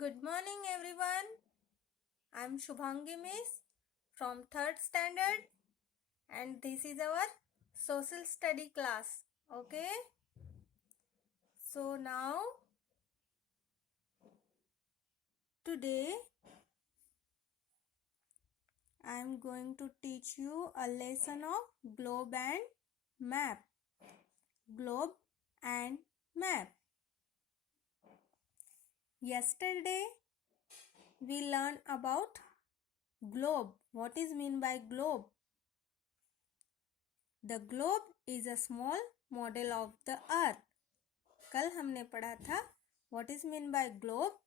Good morning everyone. I am Shubhangi Miss from 3rd standard and this is our social study class. Okay. So now today I am going to teach you a lesson of globe and map. Globe and map. Yesterday we learned about globe. What is mean by globe? The globe is a small model of the earth. कल हमने पढ़ा था what is mean by globe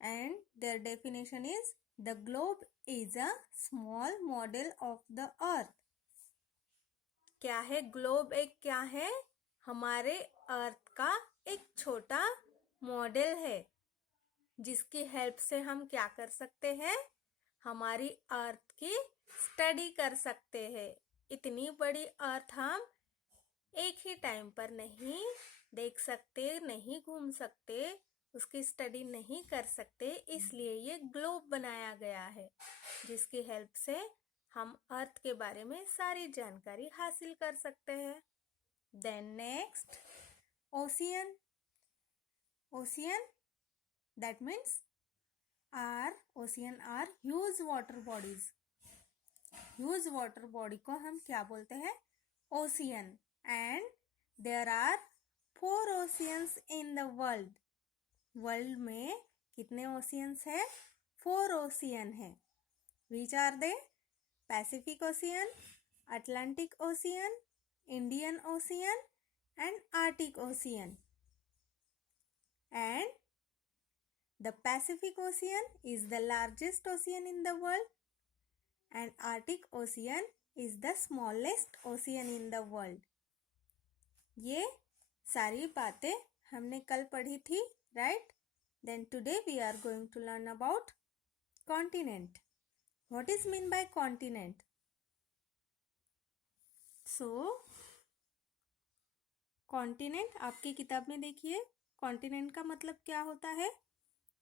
and their definition is the globe is a small model of the earth. क्या है globe? एक क्या है? हमारे अर्थ का एक छोटा मॉडल है जिसकी हेल्प से हम क्या कर सकते हैं? हमारी अर्थ की स्टडी कर सकते हैं. इतनी बड़ी अर्थ हम एक ही टाइम पर नहीं देख सकते, नहीं घूम सकते, उसकी स्टडी नहीं कर सकते, इसलिए ये ग्लोब बनाया गया है जिसकी हेल्प से हम अर्थ के बारे में सारी जानकारी हासिल कर सकते हैं. Then next ocean. Ocean that means ocean are huge water bodies. Huge water body को हम क्या बोलते हैं? Ocean. And there are 4 oceans in the world. World में कितने ओशियंस है? 4 ओशियन है. Which are they? Pacific Ocean, Atlantic Ocean, Indian Ocean and Arctic Ocean. And the Pacific Ocean is the largest ocean in the world and Arctic Ocean is the smallest ocean in the world. ये सारी बातें हमने कल पढ़ी थी, right? Then today we are going to learn about continent. What is mean by continent? So continent आपकी किताब में देखिए, continent का मतलब क्या होता है?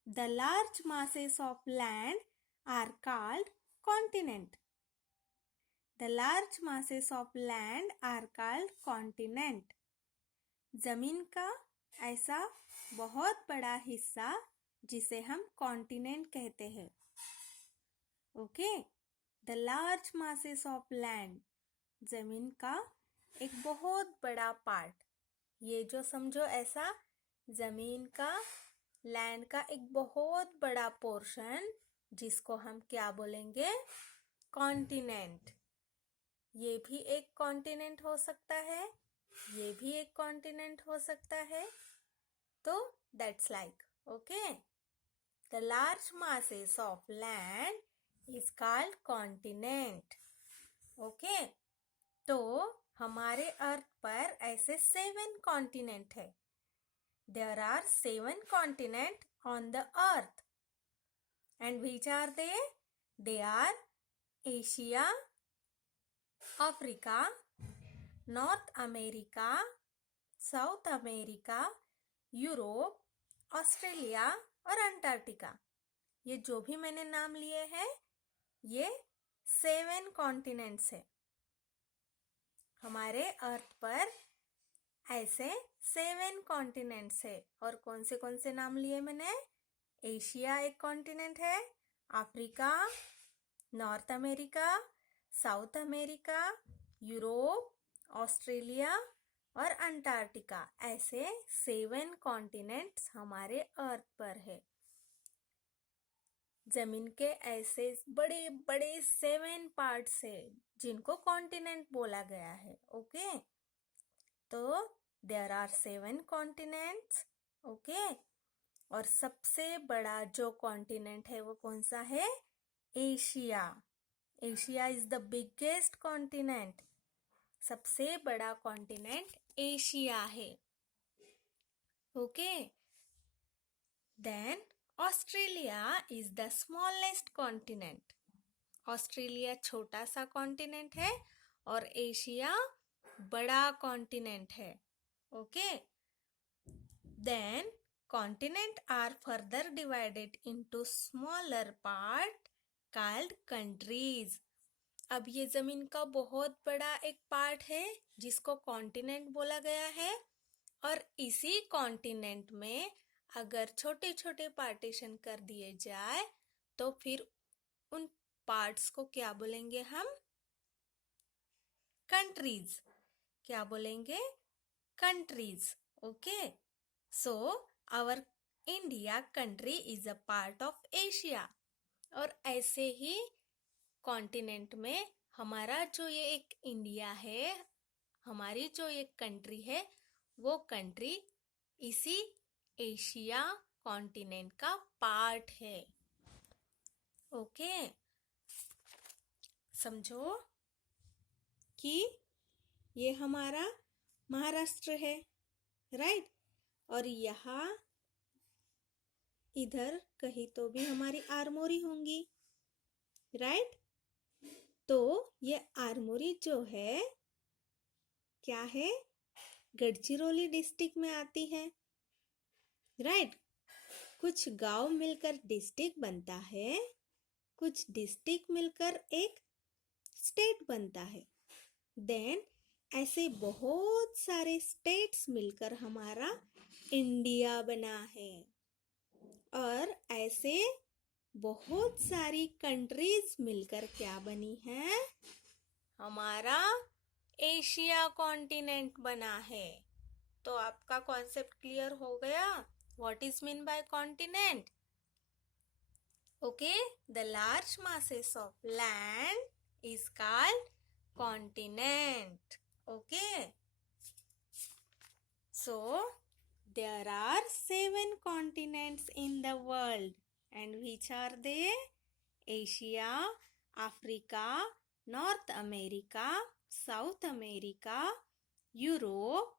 The large masses of land are called continent. The large masses of land are called continent. जमीन का ऐसा बहुत बड़ा हिस्सा जिसे हम कॉन्टिनेंट कहते हैं. Okay. The large masses of land. जमीन का एक बहुत बड़ा पार्ट. ये जो समझो ऐसा जमीन का, लैंड का एक बहुत बड़ा पोर्शन जिसको हम क्या बोलेंगे? कॉन्टिनेंट. ये भी एक कॉन्टिनेंट हो सकता है, ये भी एक कॉन्टिनेंट हो सकता है. तो that's like. Okay. The large masses of land is called continent. Okay. तो हमारे अर्थ पर ऐसे 7 कॉन्टिनेंट है. There are 7 continents on the earth. And which are they? They are Asia, Africa, North America, South America, Europe, Australia और Antarctica. ये जो भी मैंने नाम लिए हैं ये 7 कॉन्टिनेंट्स है. हमारे अर्थ पर ऐसे 7 कॉन्टिनेंट्स है. और कौन से नाम लिए मैंने? एशिया एक कॉन्टिनेंट है, Africa, north America, south America, Europe, Australia और अंटार्कटिका. ऐसे 7 कॉन्टिनेंट्स हमारे अर्थ पर है. जमीन के ऐसे बड़े बड़े 7 पार्ट्स है जिनको कॉन्टिनेंट बोला गया है. ओके. तो देयर आर 7 कॉन्टिनेंट्स. ओके. और सबसे बड़ा जो कॉन्टिनेंट है वो कौन सा है? Asia. Asia is the biggest continent. सबसे बड़ा कॉन्टिनेंट एशिया है. Okay. Then Australia is the smallest continent. Australia छोटा सा कॉन्टिनेंट है और एशिया बड़ा कॉन्टिनेंट है. Okay. Then continent are further divided into smaller part called countries. अब ये जमीन का बहुत बड़ा एक पार्ट है जिसको कॉन्टिनेंट बोला गया है, और इसी कॉन्टिनेंट में अगर छोटे छोटे पार्टीशन कर दिए जाए तो फिर उन पार्ट्स को क्या बोलेंगे हम? कंट्रीज. क्या बोलेंगे? Countries. Okay. So our India country is a part of Asia. और ऐसे ही कॉन्टिनेंट में हमारा जो ये एक इंडिया है, हमारी जो एक कंट्री है, वो कंट्री इसी एशिया कॉन्टिनेंट का पार्ट है. ओके. समझो कि ये हमारा महाराष्ट्र है, राइट? और यहाँ इधर कहीं तो भी हमारी आरमोरी होंगी, राइट? तो ये आरमोरी जो है क्या है? गढ़चिरौली डिस्ट्रिक्ट में आती है, राइट? कुछ गांव मिलकर डिस्ट्रिक्ट बनता है, कुछ डिस्ट्रिक्ट मिलकर एक स्टेट बनता है. देन ऐसे बहुत सारे स्टेट्स मिलकर हमारा इंडिया बना है, और ऐसे बहुत सारी कंट्रीज मिलकर क्या बनी है? हमारा एशिया कॉन्टिनेंट बना है. तो आपका कॉन्सेप्ट क्लियर हो गया? What is mean by continent? Okay. The large masses of land is called continent. Okay. So there are 7 continents in the world, and which are they? Asia, Africa, North America, South America, Europe,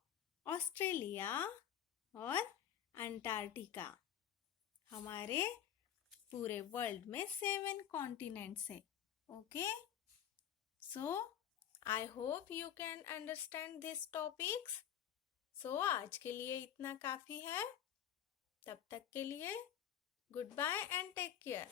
Australia और Antarctica. हमारे पूरे world में 7 continents है. Okay. So I hope you can understand this topics. सो आज के लिए इतना काफी है. तब तक के लिए goodbye and take care.